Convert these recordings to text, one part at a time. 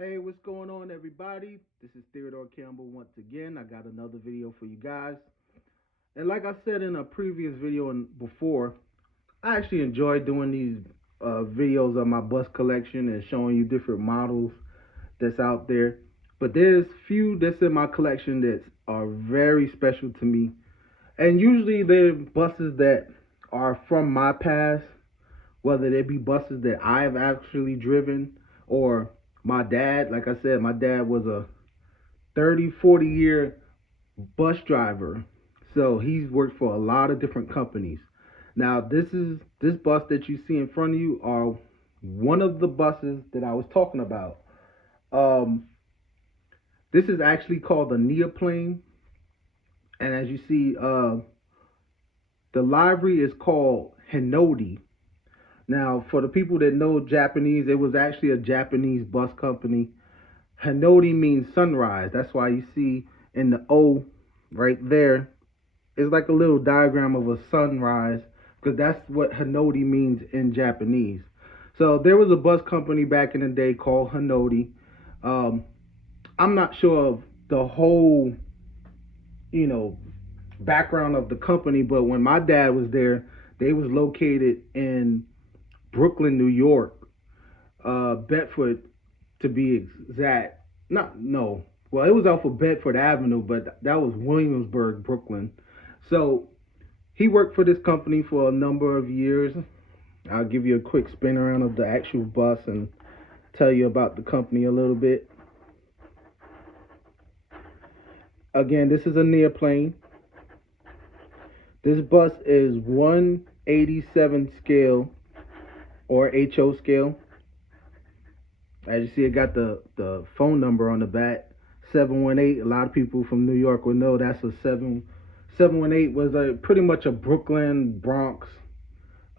Hey, what's going on, everybody? This is Theodore Campbell once again. I got another video for you guys. And like I said in a previous video and before, I actually enjoy doing these videos of my bus collection and showing you different models that's out there. But there's few that's in my collection that are very special to me. And usually they're buses that are from my past, whether they be buses that I've actually driven or my dad. Like I said, my dad was a 30, 40-year bus driver. So he's worked for a lot of different companies. Now, this bus that you see in front of you are one of the buses that I was talking about. Um, this is actually called the Neoplan, and as you see, the livery is called Hinode. Now, for the people that know Japanese, it was actually a Japanese bus company. Hinode means sunrise. That's why you see in the O right there, it's like a little diagram of a sunrise because that's what Hinode means in Japanese. So there was a bus company back in the day called Hinode. Um, I'm not sure of the whole, you know, background of the company, but when my dad was there, they was located in Brooklyn, New York, Bedford to be exact. Not no. Well, it was off of Bedford Avenue, but that was Williamsburg, Brooklyn. So he worked for this company for a number of years. I'll give you a quick spin around of the actual bus and tell you about the company a little bit. Again, this is a Neoplan. This bus is 187 scale or HO scale. As you see, it got the phone number on the back, 718. A lot of people from New York would know that's a 718 was a pretty much a Brooklyn, Bronx.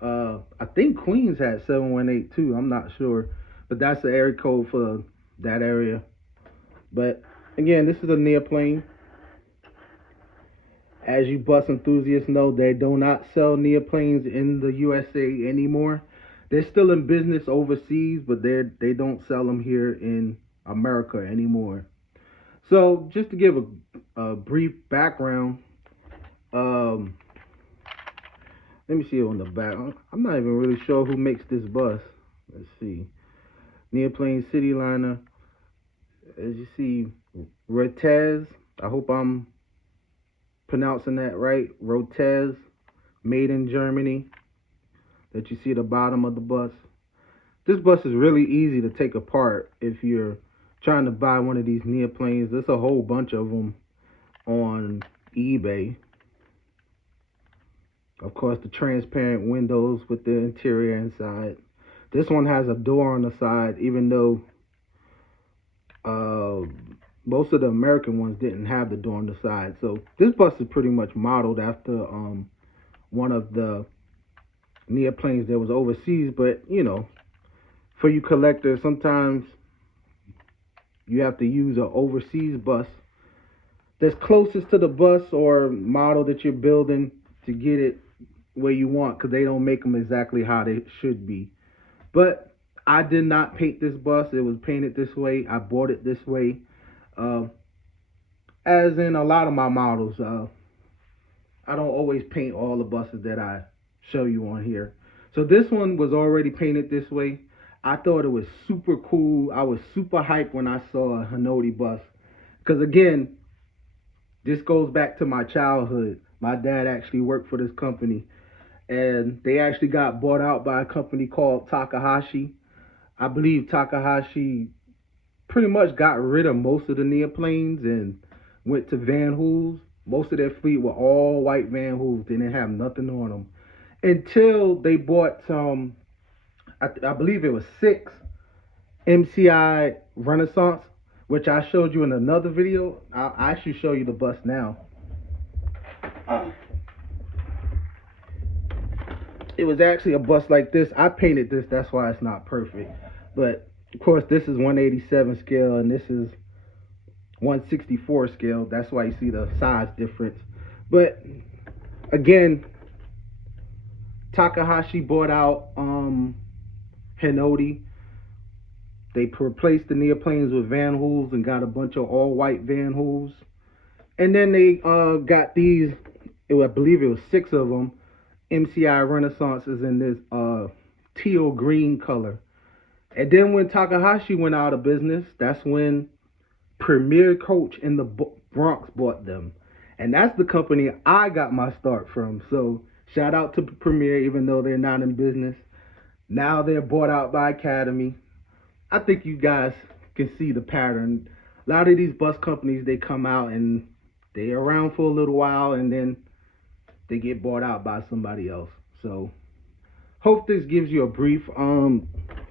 I think Queens had 718 too. I'm not sure, but that's the area code for that area. But again, this is a Neoplan. As you bus enthusiasts know, they do not sell Neoplanes in the USA anymore. They're still in business overseas, but they don't sell them here in America anymore. So just to give a brief background, um, let me see on the back. I'm not even really sure who makes this bus. Let's see. Neoplane Cityliner. As you see, Rietze. I hope I'm pronouncing that right. Rietze, made in Germany. That you see at the bottom of the bus. This bus is really easy to take apart if you're trying to buy one of these Neoplanes. There's a whole bunch of them on eBay. Of course, the transparent windows with the interior inside. This one has a door on the side, even though uh, most of the American ones didn't have the door on the side. So this bus is pretty much modeled after one of the Neoplanes that was overseas. But you know, for you collectors, sometimes you have to use an overseas bus that's closest to the bus or model that you're building to get it where you want because they don't make them exactly how they should be. But I did not paint this bus. It was painted this way. I bought it this way. Uh, as in a lot of my models, I don't always paint all the buses that I show you on here. So this one was already painted this way. I thought it was super cool. I was super hyped when I saw a Hinode bus. Because again, this goes back to my childhood. My dad actually worked for this company. And they actually got bought out by a company called Takahashi. I believe Takahashi pretty much got rid of most of the Neoplanes and went to Van Hools. Most of their fleet were all white Van Hools. They didn't have nothing on them until they bought some. I believe it was 6 MCI Renaissance, which I showed you in another video. I'll actually show you the bus now. It was actually a bus like this. I painted this, that's why it's not perfect. But of course, this is 187 scale and this is 164 scale. That's why you see the size difference. But again, Takahashi bought out Hinode. They replaced the Neoplanes with Van Hools and got a bunch of all white Van Hools. And then they got these, I believe it was 6 of them, MCI Renaissances in this teal green color. And then when Takahashi went out of business, that's when Premier Coach in the Bronx bought them. And that's the company I got my start from. So shout out to Premier, even though they're not in business. Now they're bought out by Academy. I think you guys can see the pattern. A lot of these bus companies, they come out and they're around for a little while and then they get bought out by somebody else. So hope this gives you a brief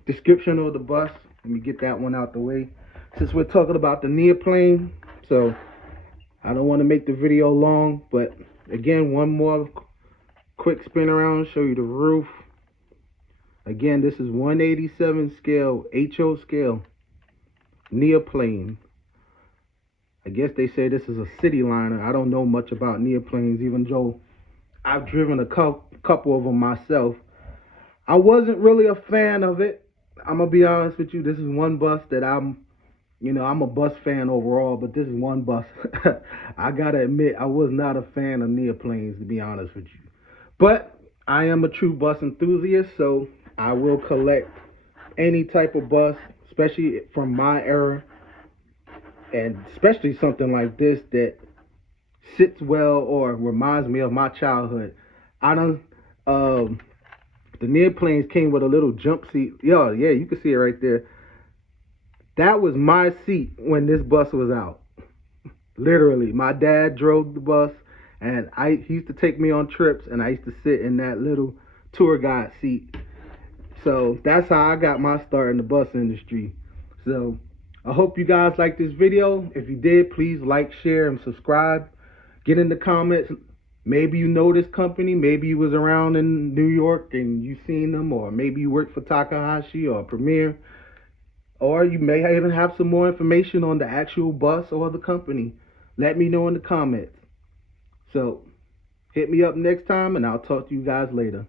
description of the bus. Let me get that one out the way, since we're talking about the Neoplane. So I don't want to make the video long, but again, one more quick spin around, show you the roof. Again, this is 187 scale, HO scale, Neoplane. I guess they say this is a city liner. I don't know much about Neoplanes, even though I've driven a couple of them myself. I wasn't really a fan of it. I'm going to be honest with you. This is one bus that I'm a bus fan overall, but this is one bus. I got to admit, I was not a fan of Neoplanes, to be honest with you. But I am a true bus enthusiast, so I will collect any type of bus, especially from my era, and especially something like this that sits well or reminds me of my childhood. The Neoplanes came with a little jump seat. Yeah, you can see it right there. That was my seat when this bus was out. Literally, my dad drove the bus, and he used to take me on trips, and I used to sit in that little tour guide seat. So that's how I got my start in the bus industry. So I hope you guys liked this video. If you did, please like, share, and subscribe. Get in the comments. Maybe you know this company. Maybe you was around in New York and you seen them, or maybe you worked for Takahashi or Premier, or you may even have some more information on the actual bus or the company. Let me know in the comments. So hit me up next time, and I'll talk to you guys later.